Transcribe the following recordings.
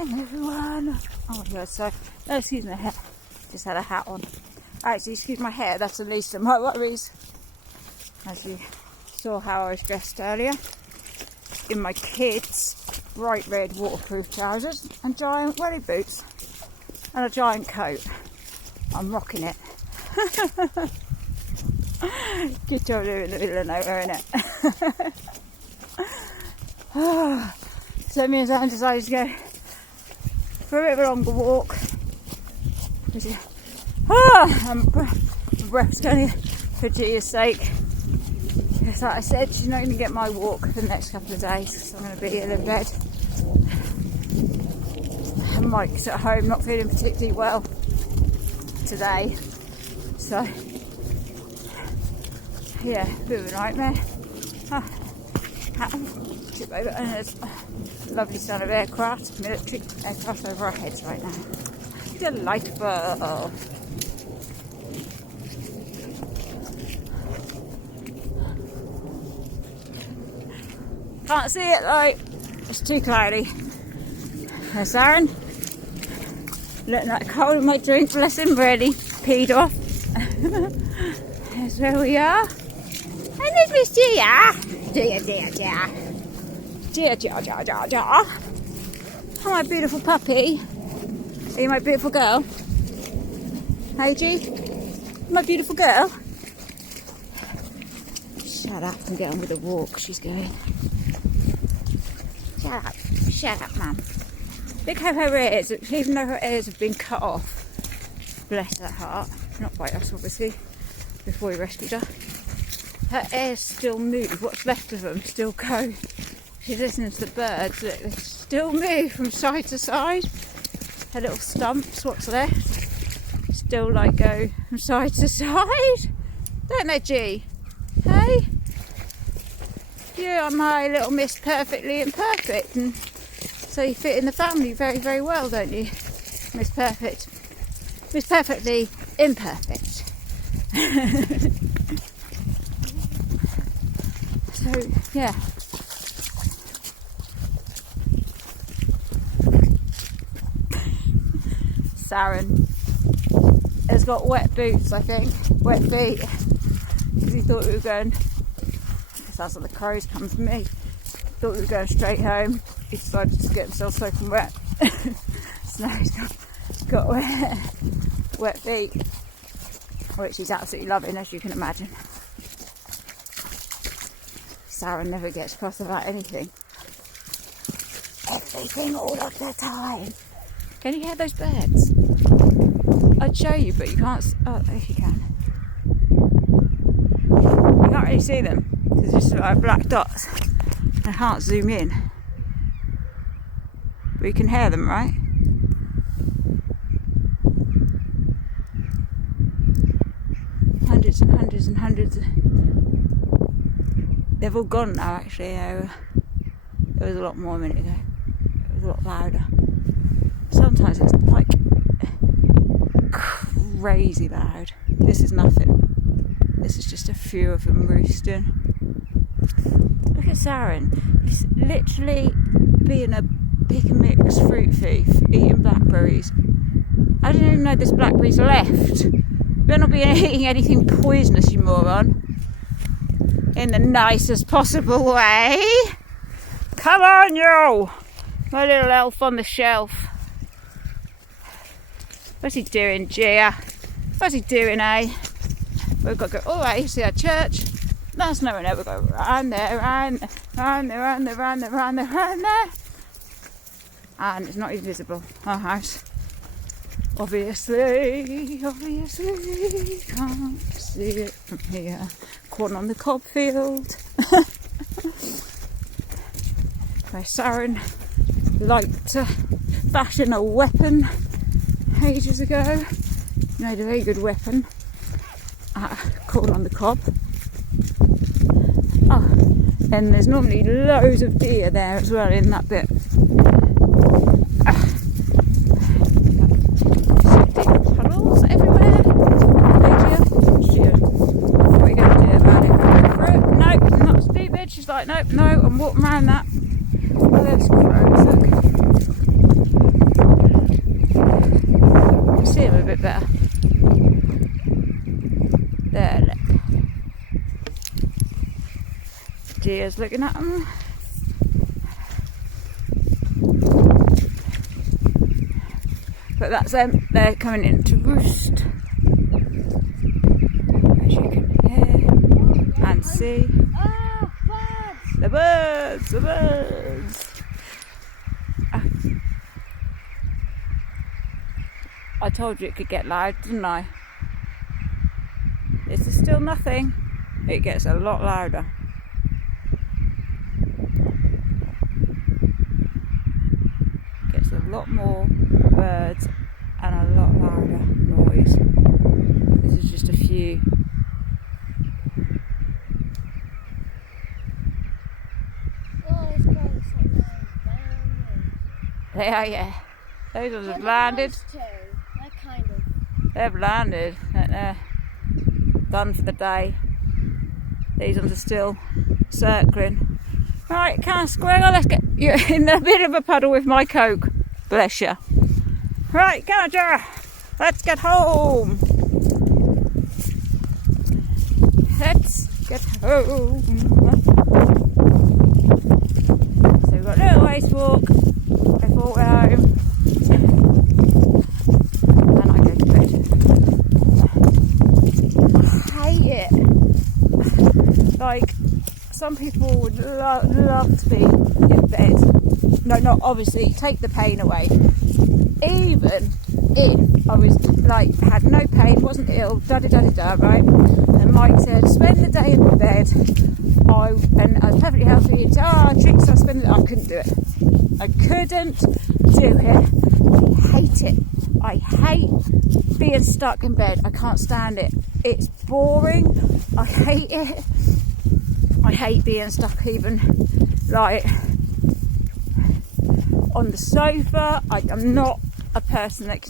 morning, everyone. Oh my god, so, no, excuse my hair. Just had a hat on. Actually, excuse my hair, that's the least of my worries. As you saw how I was dressed earlier. In my kids' bright red waterproof trousers and giant welly boots. And a giant coat. I'm rocking it. Good job living in the middle of nowhere, innit? So me and Sam decided to go for a bit of a longer walk. My breath's going for Gia's sake. Because like I said, she's not going to get my walk for the next couple of days, so I'm going to be ill in bed. And Mike's at home not feeling particularly well today. So, yeah, a bit of a nightmare. Trip over, and there's a lovely sound of aircraft, military aircraft over our heads right now. Delightful. Can't see it though, it's too cloudy. There's Aaron, looking like cold in my drink, bless him, really peed off. That's where we are. And there's Miss Gia. Gia. Oh, my beautiful puppy. Are you my beautiful girl? Hey, G? My beautiful girl? Shut up and get on with the walk, she's going. Shut up, Mum. Look how her ears, even though her ears have been cut off, bless her heart, not by us obviously, before we rescued her, her ears still move, what's left of them still go. She's listening to the birds, look, they still move from side to side. Her little stumps, what's left, still like go from side to side. Don't they, G? Hey? You are my little Miss Perfectly Imperfect, and so you fit in the family very, very well, don't you? Miss Perfect. Miss Perfectly Imperfect. So, yeah. Saren has got wet boots, I think. Wet feet. Because he thought we were going... That's what the crows come for me. Thought we were going straight home. He decided to get himself soaking wet. So now he's got wet feet, which he's absolutely loving, as you can imagine. Sarah never gets cross about anything. Everything all of the time. Can you hear those birds? I'd show you, but you can't. Oh, if you can. You can't really see them. There's just like black dots. I can't zoom in. But you can hear them, right? Hundreds and hundreds and hundreds. They've all gone now, actually. There was a lot more a minute ago. It was a lot louder. Sometimes it's like crazy loud. This is nothing. This is just a few of them roosting. Look at Saren. He's literally being a big mixed fruit thief, eating blackberries. I didn't even know there's blackberries left. Better not be eating anything poisonous, you moron. In the nicest possible way. Come on, you! My little elf on the shelf. What's he doing, Gia? What's he doing, eh? We've got to go all the way to see our church. That's nowhere near. We've got to go round there. And it's not even visible, our house. Obviously, can't see it from here. Corn on the cob field. Where Saren liked to fashion a weapon ages ago. Made a very good weapon. Corn on the cob. Oh, and there's normally loads of deer there as well in that bit. Puddles everywhere. What are you going to do about it? Nope, not stupid. She's like, nope, no, I'm walking around that. Oh, there's crows, look. Gia's looking at them. But that's them. They're coming in to roost. As you can hear and see. Oh, birds! The birds! The birds! I told you it could get loud, didn't I? This is still nothing. It gets a lot louder. Gets a lot more birds and a lot louder noise. This is just a few. Oh, it's going so They are, yeah. Those ones have landed. They're kind of. They've landed. They're done for the day. These ones are still circling. Right, come on, square on, let's get you in a bit of a puddle with my Coke. Bless you. Right, come on, Jara. Let's get home. Let's get home. So we've got a little ways to walk before we're home. And I go to bed. I hate it. Like, some people would love to be in bed. No, not obviously, take the pain away. Even if I was like, had no pain, wasn't ill, da-da-da-da-da, right? And Mike said, spend the day in the bed. And I was perfectly healthy. He'd say, tricks, I spend it. I couldn't do it. I couldn't do it. I hate it. I hate being stuck in bed. I can't stand it. It's boring. I hate it. I hate being stuck even like on the sofa. I'm not a person that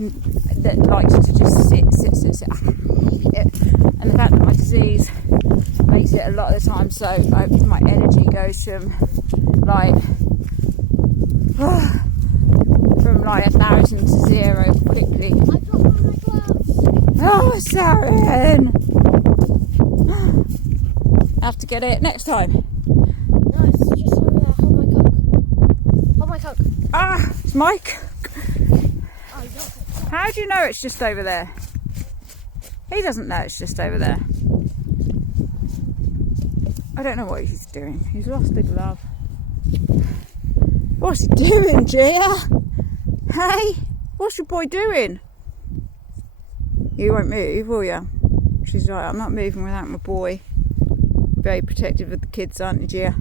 likes to just sit. I hate it. And the fact that my disease makes it a lot of the time so my energy goes from like 1,000 to 0 quickly. I dropped all my gloves. Oh, Saren! I have to get it next time. No, it's just on there. Hold my Coke. Hold my Coke. Ah, it's Mike. Oh, you don't. How do you know it's just over there? He doesn't know it's just over there. I don't know what he's doing. He's lost his glove. What's he doing, Gia? Hey, what's your boy doing? You won't move, will you? She's right, I'm not moving without my boy. Very protective of the kids, aren't you, Gia?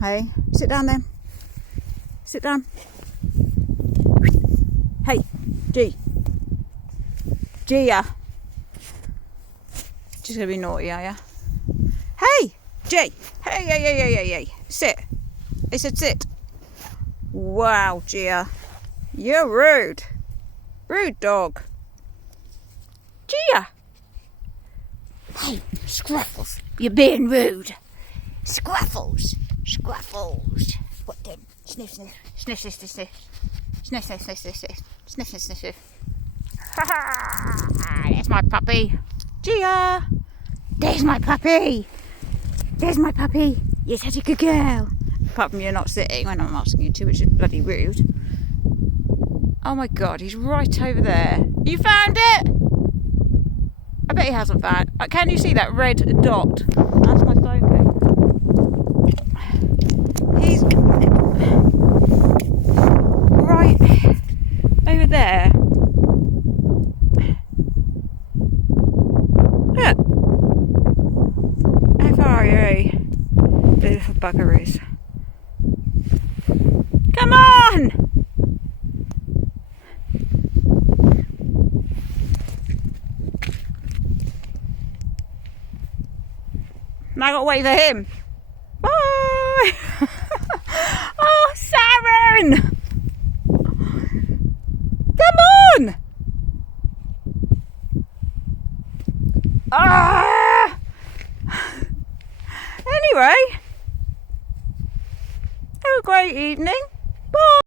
Hey, sit down then. Sit down. Hey, Gia. Just gonna be naughty, are ya? Hey, G. Hey. Sit. I said sit. Wow, Gia. You're rude. Rude dog. Gia. Hey, Scruffles. You're being rude. Scruffles. What then? Sniff. Ha ha! There's my puppy. Gia! There's my puppy! You're such a good girl. Apart from you're not sitting when I'm asking you to, which is bloody rude. Oh my god, he's right over there. You found it? I bet he hasn't found it. Can you see that red dot? That's my phone code. He's right over there. Look. How far are you? The little bugger is. Come on! Now I got to wait for him. Bye! Oh, Saren! Come on! Ah! Anyway, have a great evening.